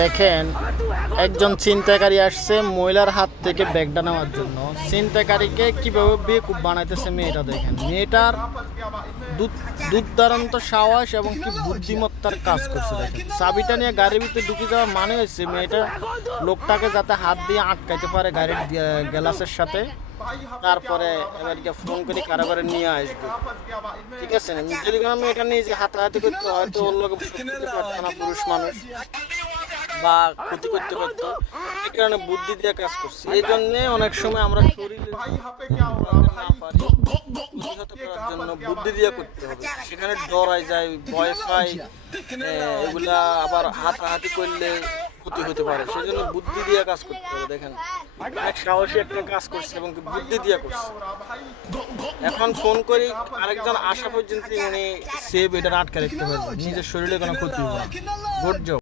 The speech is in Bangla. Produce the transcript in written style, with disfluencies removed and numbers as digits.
দেখেন একজন ছিনতাইকারী আসছে মহিলার হাত থেকে ব্যাগটা নেওয়ার জন্য। ছিনতাইকারীকে কিভাবে বেকুব বানাইতেছে মেয়েটা, দেখেন মেয়েটার দুর্দান্ত সাহস এবং কি বুদ্ধিমত্তার কাজ করছে। দেখেন চাবিটা নিয়ে গাড়ির ভিতরে ঢুকে যাওয়া মানে হচ্ছে মেয়েটা লোকটাকে যাতে হাত দিয়ে আটকাইতে পারে গাড়ির গ্লাসের সাথে, তারপরে এবারকে ফোন করে কারাগারে নিয়ে আসবে। ঠিক আছে, যদি কোনো মেয়েটা নিজে হাতাহাতি করতে হয়তো ওর লোক করতে পারতো না, পুরুষ মানুষ বা ক্ষতি করতে পারতো, এই কারণে বুদ্ধি দিয়ে কাজ করছে। এই জন্যে অনেক সময় আমরা শরীরে না পারি প্রতিহত করার জন্য বুদ্ধি দিয়ে করতে হবে। সেখানে ডরাই যায়, ভয় পাই, এগুলা আবার হাতাহাতি করলে ক্ষতি হতে পারে, সেই জন্য বুদ্ধি দিয়ে কাজ করতে হবে। দেখেন অনেক সাহসী একটা কাজ করছে এবং বুদ্ধি দিয়ে করছে। এখন ফোন করি আরেকজন আসা পর্যন্ত উনি সেভ এটা আটকে রাখতে পারবে, নিজের শরীরে কোনো ক্ষতি হবে না। Good job.